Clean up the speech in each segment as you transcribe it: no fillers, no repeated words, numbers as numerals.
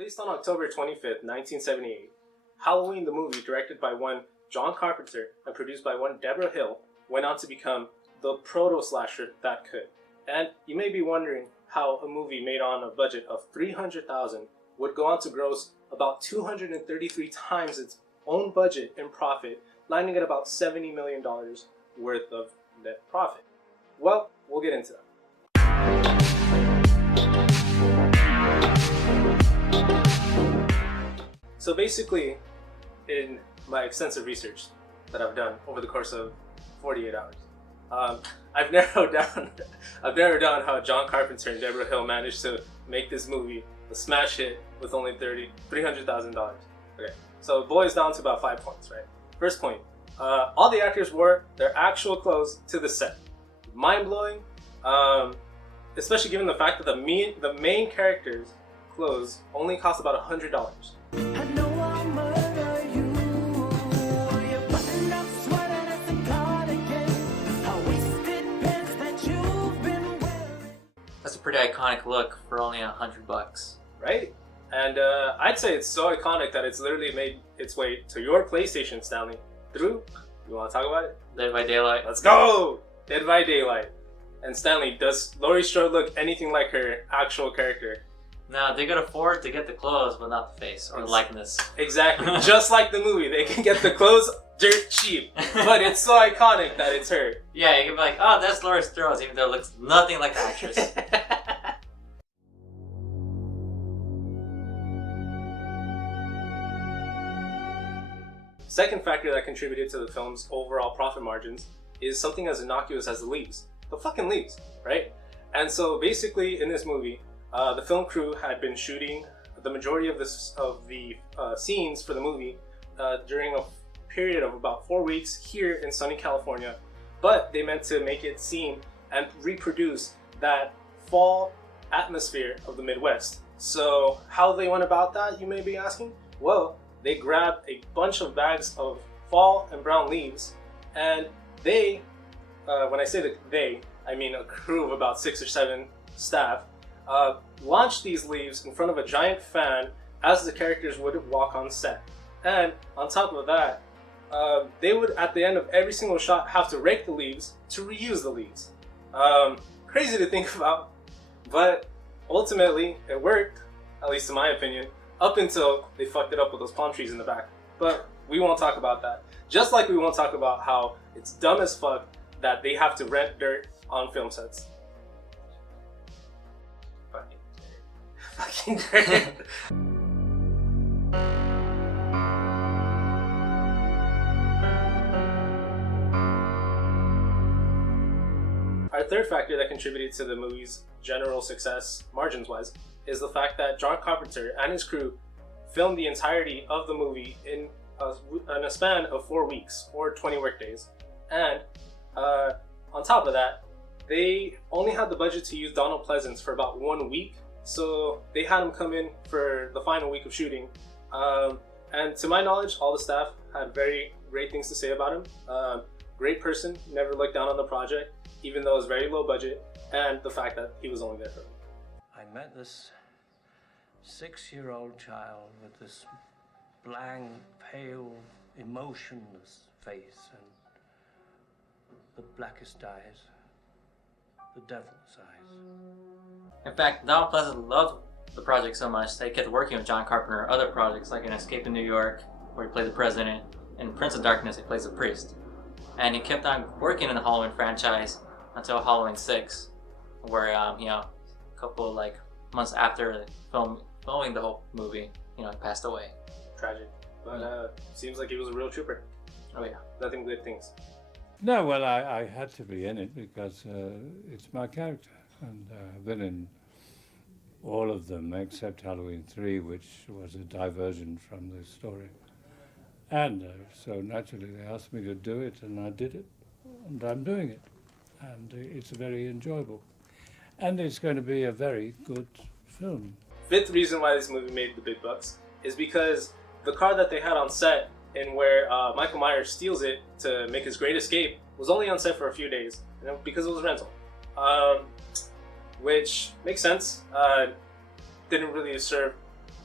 Released on October 25th, 1978, Halloween the movie, directed by one John Carpenter and produced by one Debra Hill, went on to become the proto-slasher that could. And you may be wondering how a movie made on a budget of $300,000 would go on to gross about 233 times its own budget in profit, landing at about $70 million worth of net profit. Well, we'll get into that. So basically, in my extensive research that I've done over the course of 48 hours, I've narrowed down how John Carpenter and Debra Hill managed to make this movie a smash hit with only $300,000. Okay, so it boils down to about 5 points, right? First point, all the actors wore their actual clothes to the set. Mind-blowing, especially given the fact that the main character's clothes only cost about $100. That's a pretty iconic look for only $100. Right? And I'd say it's so iconic that it's literally made its way to your PlayStation, Stanley. Through, you want to talk about it? Dead by Daylight. Let's go! Dead by Daylight. And Stanley, does Laurie Strode look anything like her actual character? No, they could afford to get the clothes, but not the face or the likeness. Exactly. Just like the movie, they can get the clothes dirt cheap, but it's so iconic that it's her. Yeah, you can be like, oh, that's Laurie Strode, even though it looks nothing like the actress. Second factor that contributed to the film's overall profit margins is something as innocuous as the leaves. The fucking leaves, right? And so basically in this movie, the film crew had been shooting the majority of the scenes for the movie during a period of about 4 weeks here in sunny California, but they meant to make it seem and reproduce that fall atmosphere of the Midwest. So how they went about that, you may be asking? Well, they grabbed a bunch of bags of fall and brown leaves, and they, when I say they, I mean a crew of about 6 or 7 staff, launched these leaves in front of a giant fan as the characters would walk on set. And on top of that, they would, at the end of every single shot, have to rake the leaves to reuse the leaves. Crazy to think about, but ultimately it worked, at least in my opinion, up until they fucked it up with those palm trees in the back. But we won't talk about that. Just like we won't talk about how it's dumb as fuck that they have to rent dirt on film sets. Fucking dirt. Our third factor that contributed to the movie's general success, margins-wise, is the fact that John Carpenter and his crew filmed the entirety of the movie in a span of 4 weeks, or 20 workdays. And on top of that, they only had the budget to use Donald Pleasence for about 1 week, so they had him come in for the final week of shooting. And to my knowledge, all the staff had very great things to say about him. Great person, never looked down on the project, even though it was very low budget, and the fact that he was only there for a week. I met this 6-year-old child with this blank, pale, emotionless face and the blackest eyes, the devil's eyes. In fact, Donald Pleasence loved the project so much that he kept working with John Carpenter on other projects like in Escape in New York, where he played the president, and Prince of Darkness, he plays the priest. And he kept on working in the Halloween franchise until Halloween 6, where a couple months after filming the whole movie, he passed away. Tragic, but seems like he was a real trooper. Oh yeah, nothing good things. No, well, I had to be in it because it's my character, and I've been in all of them except Halloween 3, which was a diversion from the story. And so naturally they asked me to do it, and I did it, and I'm doing it. And it's very enjoyable. And it's going to be a very good film. Fifth reason why this movie made the big bucks is because the car that they had on set, and where Michael Myers steals it to make his great escape, was only on set for a few days, because it was rental. Which makes sense. Didn't really serve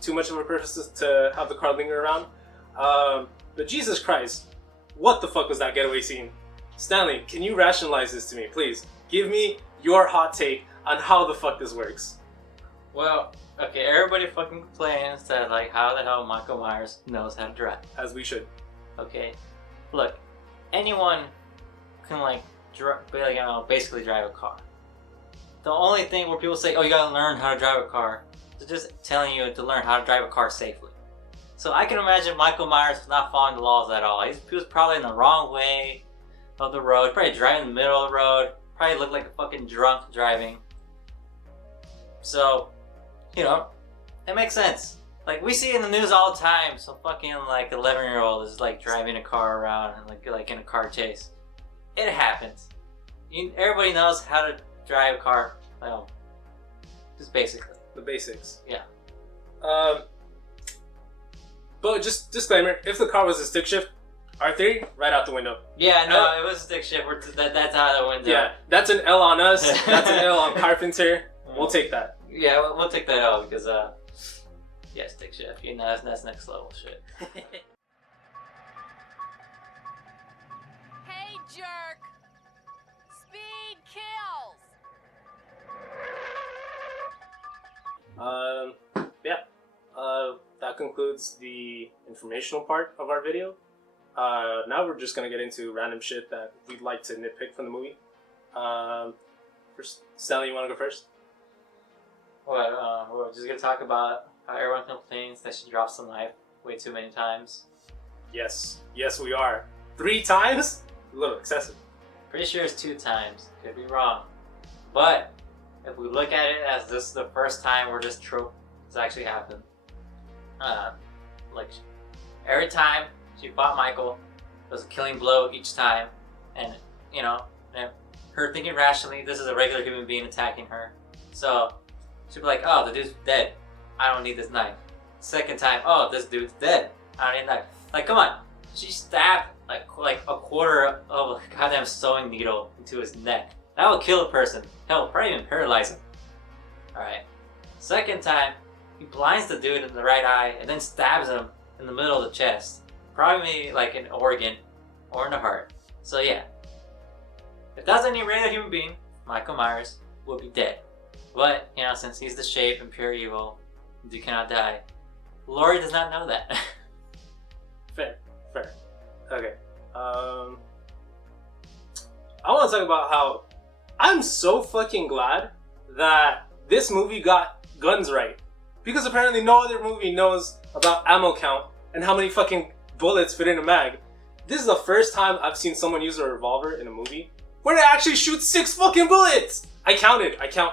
too much of a purpose to have the car linger around. But Jesus Christ, what the fuck was that getaway scene? Stanley, can you rationalize this to me, please? Give me your hot take on how the fuck this works. Well, okay, everybody fucking complains that, like, how the hell Michael Myers knows how to drive. As we should. Okay, look, anyone can, like, basically drive a car. The only thing where people say, oh, you gotta learn how to drive a car, they're just telling you to learn how to drive a car safely. So I can imagine Michael Myers was not following the laws at all. He was probably in the wrong way of the road, probably driving in the middle of the road, probably looked like a fucking drunk driving. So, you know, it makes sense. Like, we see in the news all the time, some fucking, like, 11-year-old is, like, driving a car around and, like in a car chase. It happens. Everybody knows how to drive a car, well, just basically. The basics. Yeah. But just disclaimer, if the car was a stick shift, our theory, right out the window. Yeah, no, it was a stick shift. That's out the window. Yeah, that's an L on us. That's an L on Carpenter. We'll take that. Yeah, we'll take that out because, yeah, stick shift. You know, that's next level shit. Hey, jerk! Speed kills! Yeah. That concludes the informational part of our video. Now we're just gonna get into random shit that we'd like to nitpick from the movie. First, Stanley, you wanna go first? Well, we're just gonna talk about how everyone complains that she drops the knife way too many times. Yes, we are. 3 times? A little excessive. Pretty sure it's 2 times. Could be wrong. But if we look at it as this is the first time where this trope has actually happened, like every time she fought Michael, it was a killing blow each time, and you know, and her thinking rationally, this is a regular human being attacking her, so she'd be like, oh, the dude's dead, I don't need this knife. Second time, oh, this dude's dead, I don't need a knife. Like, come on, she stabbed like a quarter of a goddamn sewing needle into his neck. That will kill a person. Hell, probably even paralyze him. Alright. Second time, he blinds the dude in the right eye and then stabs him in the middle of the chest. Probably like an organ or in the heart. So yeah. If that's any regular human being, Michael Myers would be dead. But, you know, since he's the shape and pure evil, he cannot die. Laurie does not know that. Fair. Okay. I want to talk about how I'm so fucking glad that this movie got guns right. Because apparently no other movie knows about ammo count and how many fucking bullets fit in a mag. This is the first time I've seen someone use a revolver in a movie where they actually shoot 6 fucking bullets! I count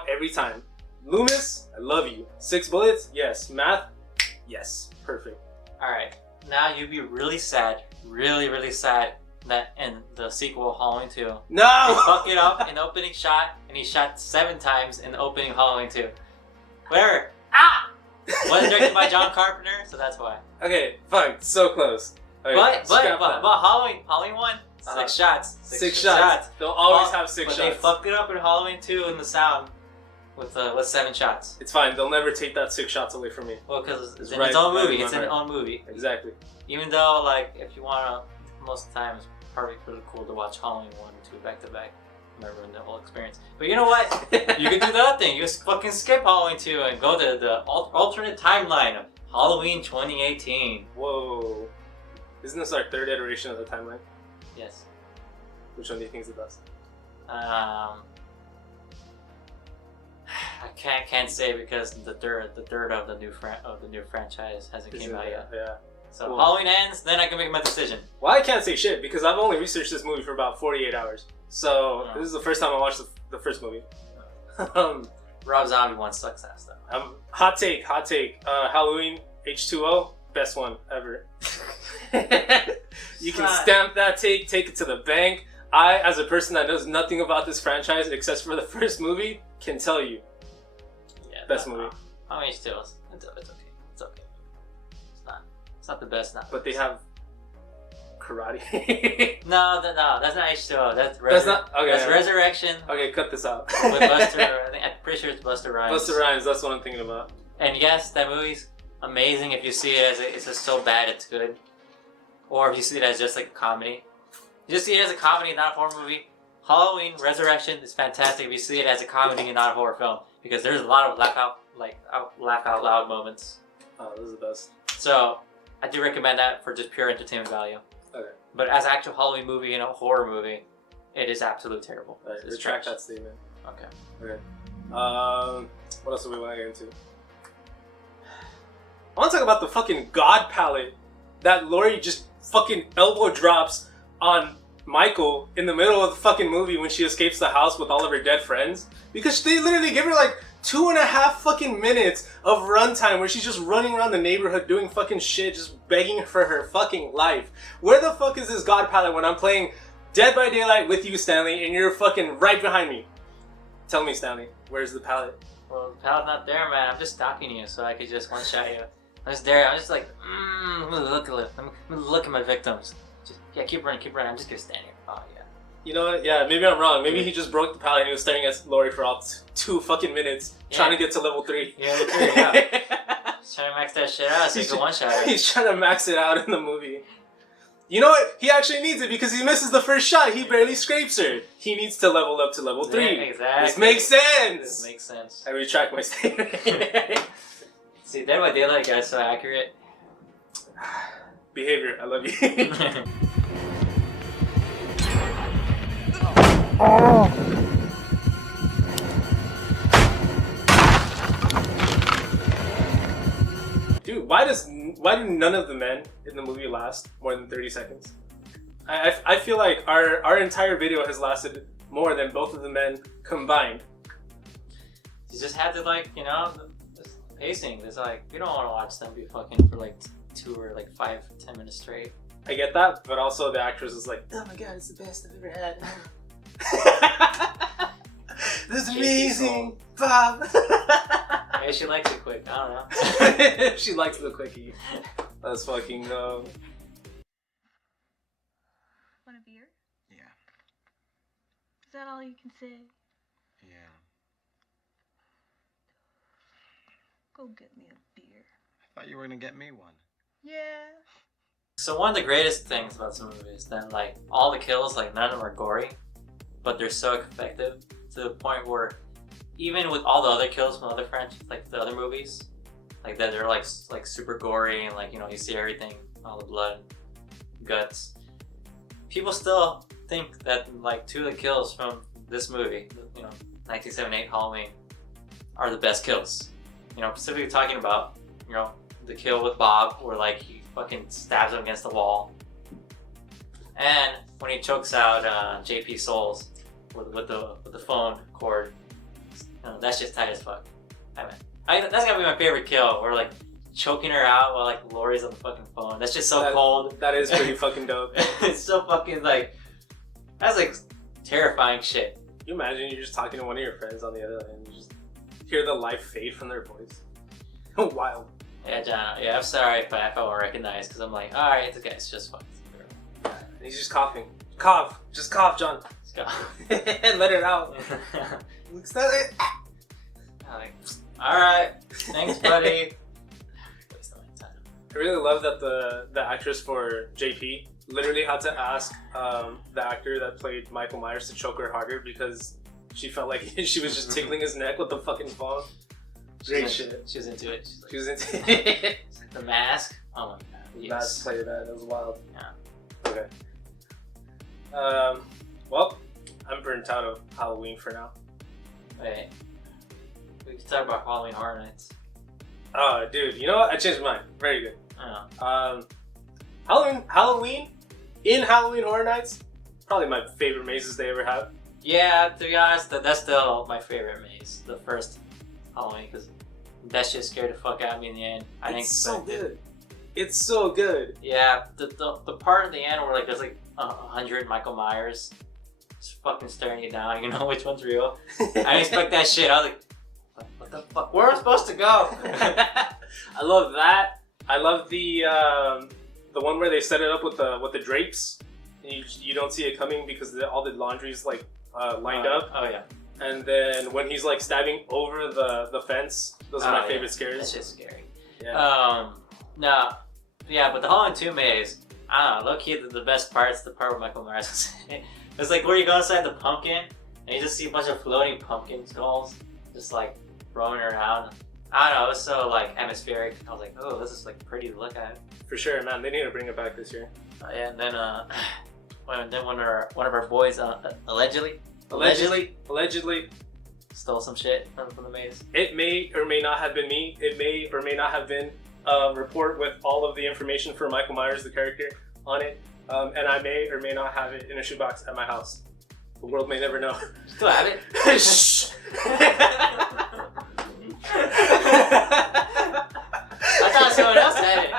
every time. Loomis, I love you. 6 bullets? Yes. Math? Yes. Perfect. Alright, now you'd be really sad, really sad that in the sequel, Halloween 2, No! he fucked it up in the opening shot, and he shot 7 times in the opening Halloween 2. Whatever. Ah! Wasn't directed by John Carpenter, so that's why. Okay, fine. So close. Okay, But scrap that. Halloween 1, 6 shots. 6 shots. They'll always have 6 but shots. They fucked it up in Halloween 2 in the sound with 7 shots. It's fine. They'll never take that 6 shots away from me. Well, because it's in right- its own right movie. in my It's in its heart. own movie. Exactly. Even though, like, if you wanna, most of the time it's probably really cool to watch Halloween 1 and 2 back to back. Remember the whole experience. But you know what? You can do the other thing. You just fucking skip Halloween 2 and go to the alternate timeline of Halloween 2018. Whoa. Isn't this our 3rd iteration of the timeline? Yes. Which one do you think is the best? I can't say because the third of the new franchise hasn't came out yet. Yeah. So Cool. Halloween ends, then I can make my decision. Well, I can't say shit because I've only researched this movie for about 48 hours. So Yeah. this is the first time I watched the first movie. Rob Zombie one sucks ass though. Hot take. Halloween H2O, best one ever. You can stamp that take it to the bank. I, as a person that knows nothing about this franchise except for the first movie, can tell you. Yeah, Best movie. Halloween H2O, it's okay. It's okay. It's not the best now. But they have karate. No, that's not H2O. That's not okay. That's Resurrection. Okay, cut this out. With Buster. I'm pretty sure it's Buster Rhymes. Buster Rhymes, that's what I'm thinking about. And yes, that movie's amazing if you see it as it's just so bad it's good, or if you see it as just like a comedy. You just see it as a comedy, not a horror movie. Halloween Resurrection is fantastic if you see it as a comedy and not a horror film, because there's a lot of laugh out loud moments. Oh, this is the best. So I do recommend that for just pure entertainment value. Okay. But as an actual Halloween movie and a horror movie, it is absolutely terrible. Alright, It's retract trash. that statement. Okay. Okay. What else do we want to get into? I want to talk about the fucking God palette that Laurie just fucking elbow drops on Michael in the middle of the fucking movie when she escapes the house with all of her dead friends. Because they literally give her like 2.5 fucking minutes of runtime where she's just running around the neighborhood doing fucking shit, just begging for her fucking life. Where the fuck is this God palette when I'm playing Dead by Daylight with you, Stanley, and you're fucking right behind me? Tell me, Stanley, where's the palette? Well, the palette's not there, man. I'm just stalking you so I could just one-shot you. I'm just there. I'm just like, I'm gonna look at it. I'm gonna look at my victims. Just, yeah, keep running. I'm just gonna stand here. Oh, yeah. You know what? Yeah, maybe I'm wrong. Maybe he just broke the palette and he was staring at Laurie for all 2 fucking minutes, trying to get to level 3. Yeah, level 3, yeah. Just trying to max that shit out so you can one-shot it. He's trying to max it out in the movie. You know what? He actually needs it because he misses the first shot. He barely scrapes her. He needs to level up to level 3. Yeah, exactly. This makes sense. This makes sense. I retract my statement. See, Dead by Daylight guy's so accurate. Behavior, I love you. Dude, why do none of the men in the movie last more than 30 seconds? I feel like our entire video has lasted more than both of the men combined. You just had to, like, you know, the pacing. It's like, you don't want to watch them be fucking for like 2 or like 5-10 minutes straight. I get that, but also the actress is like, oh my god, it's the best I've ever had. This is amazing, Bob. Maybe she likes it quick. I don't know. She likes the quickie. Let's fucking go. Want a beer? Yeah. Is that all you can say? Yeah. Go get me a beer. I thought you were gonna get me one. Yeah. So one of the greatest things about this movie is that, like, all the kills, like, none of them are gory, but they're so effective to the point where even with all the other kills from other franchises, like the other movies, like that they're like super gory and, like, you know, you see everything, all the blood, guts. People still think that, like, 2 of the kills from this movie, you know, 1978 Halloween, are the best kills. You know, specifically talking about, you know, the kill with Bob, where, like, he fucking stabs him against the wall, and when he chokes out JP Souls with the phone cord. That's just tight as fuck. That's gotta be my favorite kill, where, like, choking her out while, like, Laurie's on the fucking phone. That's just so cold. That is pretty fucking dope. It's so fucking, like, that's like terrifying shit. Can you imagine you're just talking to one of your friends on the other end and you just hear the life fade from their voice? Wild. Yeah, John. Yeah, I'm sorry if I won't recognize, because I'm like, all right, it's okay. It's just fucking. And he's just coughing. Cough. Just cough, John. Let's go. Let it out. Looks that it. Like, all right, thanks, buddy. Waste my time. I really love that the actress for JP literally had to ask the actor that played Michael Myers to choke her harder because she felt like she was just tickling his neck with the fucking phone. Great shit. She was into it. She was into it. The Mask. Oh my god. The Mask played that. That was wild. Yeah. Okay. Well, I'm burnt out of Halloween for now. Wait. We can talk about Halloween Horror Nights. Oh, dude, you know what? I changed my mind. Very good. Oh. Halloween in Halloween Horror Nights, probably my favorite mazes they ever have. Yeah, to be honest, that's still my favorite maze. The first Halloween, because that shit scared the fuck out of me in the end. It's so good. It's so good. Yeah, the part at the end where, like, there's like 100 Michael Myers just fucking staring you down. You know which one's real. I didn't expect that shit. I was like, what the fuck? Where am I supposed to go? I love that. I love the one where they set it up with the drapes, and you don't see it coming because all the laundry's like lined up. Oh yeah. And then when he's like stabbing over the fence, those are my favorite scares. That's just scary. Yeah. No. Yeah, but the Halloween 2 maze, I don't know, low-key the best part's the part where Michael Myers was in it. It's like where you go inside the pumpkin, and you just see a bunch of floating pumpkin skulls just like roaming around. I don't know, it was so like atmospheric. I was like, oh, this is like pretty to look at. For sure, man. They need to bring it back this year. Yeah, and then one of our boys allegedly stole some shit from the maze. It may or may not have been me. It may or may not have been a report with all of the information for Michael Myers, the character, on it. And I may or may not have it in a shoebox at my house. The world may never know. Still have it? Shh! I thought someone else had it.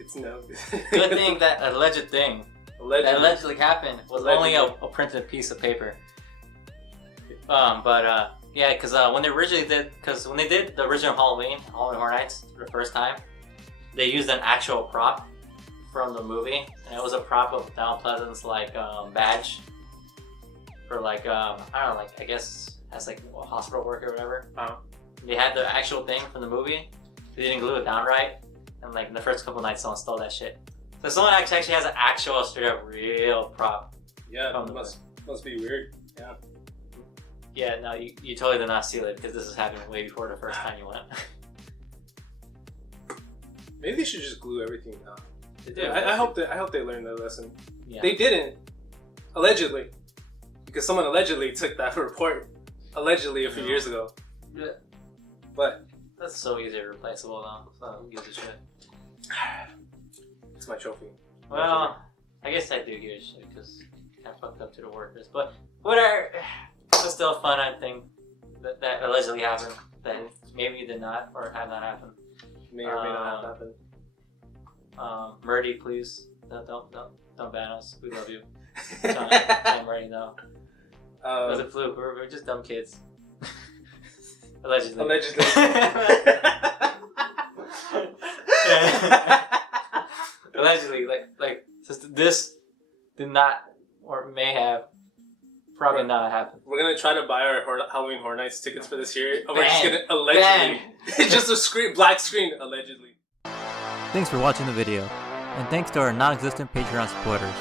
It's no. Good thing that alleged thing that allegedly happened was only a printed piece of paper. Yeah, because when they did the original Halloween Horror Nights for the first time, they used an actual prop from the movie, and it was a prop of Donald Pleasence badge for I don't know, I guess as a hospital worker or whatever. They had the actual thing from the movie. They didn't glue it down right, and in the first couple nights, someone stole that shit. So someone actually has an actual straight up real prop. Yeah, it must be weird. Yeah. Yeah, no, you totally did not steal it because this is happening way before the first time you went. Maybe they should just glue everything down. They did. I hope they learned their lesson. Yeah. They didn't, allegedly, because someone allegedly took that report allegedly a few years ago. Yeah. But that's so easily replaceable though. So who gives a shit? It's my trophy. Well, I guess I do give a shit because I fucked up to the workers, but whatever. It's still fun, I think, that allegedly happened. That maybe did not or have not happened. May or may not have happened. Murdy, please. Don't ban us. We love you. I'm ready now. It was a fluke. We're just dumb kids. Allegedly. Allegedly. Allegedly, since this did not or may have probably not happened. We're gonna try to buy our Halloween Horror Nights tickets for this year. And we're just Ban. gonna allegedly. It's just a black screen, allegedly. Thanks for watching the video, and thanks to our non-existent Patreon supporters.